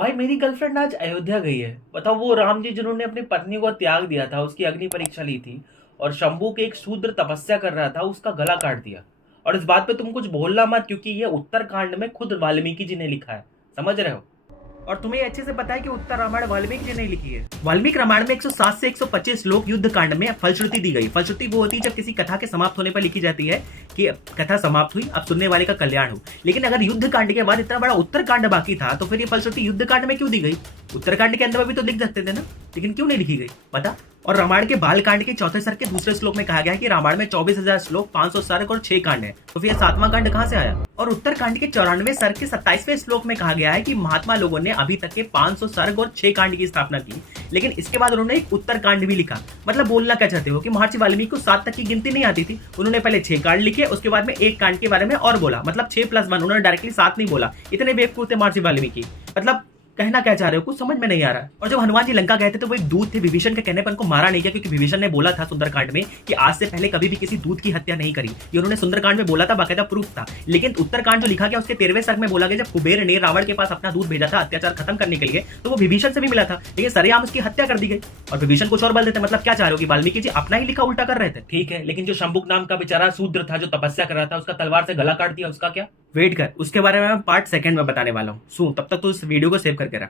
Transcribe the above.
भाई मेरी गर्लफ्रेंड आज अयोध्या गई है। बताओ, वो राम जी जिन्होंने अपनी पत्नी को त्याग दिया था, उसकी अग्नि परीक्षा ली थी और शंभू के एक शूद्र तपस्या कर रहा था, उसका गला काट दिया। और इस बात पे तुम कुछ बोलना मत, क्योंकि ये उत्तरकांड में खुद वाल्मीकि जी ने लिखा है। समझ रहे हो? और तुम्हें अच्छे से पता है कि उत्तर रामायण वाल्मीकि जी ने लिखी है। वाल्मीकि रामायण में 107 से 125 श्लोक युद्ध कांड में फलश्रुति दी गई। फलश्रुति वो होती है जब किसी कथा के समाप्त होने पर लिखी जाती है कि कथा समाप्त हुई, अब सुनने वाले का कल्याण हो। लेकिन अगर युद्ध कांड के बाद इतना बड़ा उत्तर कांड बाकी था, तो फिर ये फलश्रुति युद्ध कांड में क्यों दी गई? उत्तरकांड के अंदर भी तो लिख सकते थे ना, लेकिन क्यों नहीं लिखी गई पता? और रामायण के बाल कांड के चौथे सर के दूसरे श्लोक में कहा गया है कि रामायण में 24,000 श्लोक, 500 सर्ग और 6 कांड है, तो फिर सातवां कांड कहां से आया? और उत्तरकांड के 94 सर्ग के 27वें श्लोक में कहा गया है कि महात्मा लोगों ने अभी तक के 500 सर्ग और 6 कांड की स्थापना की, लेकिन इसके बाद उन्होंने एक उत्तरकांड भी लिखा। मतलब बोलना क्या चाहते हो कि महर्षि वाल्मीकि को 7 तक की गिनती नहीं आती थी, उन्होंने पहले 6 कांड लिखे, उसके बाद में एक कांड के बारे में और बोला, मतलब 6+1, उन्होंने डायरेक्टली 7 नहीं बोला। इतने बेवकूफ थे महर्षि वाल्मीकि। मतलब कहना क्या चाह रहे हो, कुछ समझ में नहीं आ रहा। और जब हनुमान जी लंका गए थे तो वो एक दूत थे, विभीषण के कहने पर उनको मारा नहीं गया, क्योंकि विभीषण ने बोला था सुंदरकांड में कि आज से पहले कभी भी किसी दूत की हत्या नहीं करी। ये उन्होंने सुंदरकांड में बोला था, बाकायदा प्रूफ था। लेकिन उत्तरकांड जो लिखा गया उसके 13वें सर्ग में बोला गया जब कुबेर ने रावण के पास अपना दूत भेजा था अत्याचार खत्म करने के लिए, तो वो विभीषण से भी मिला था, लेकिन सरेआम उसकी हत्या कर दी गई और विभीषण कुछ और बल देते। मतलब क्या चाह रहे हो कि वाल्मीकि जी अपना ही लिखा उल्टा कर रहे थे? ठीक है, लेकिन जो शंभुक नाम का बेचारा शूद्र था जो तपस्या कर रहा था, उसका तलवार से गला काट दिया, उसका क्या? वेट कर, उसके बारे में मैं पार्ट सेकंड में बताने वाला हूँ। सुन, तब तक तो इस वीडियो को सेव करके रख।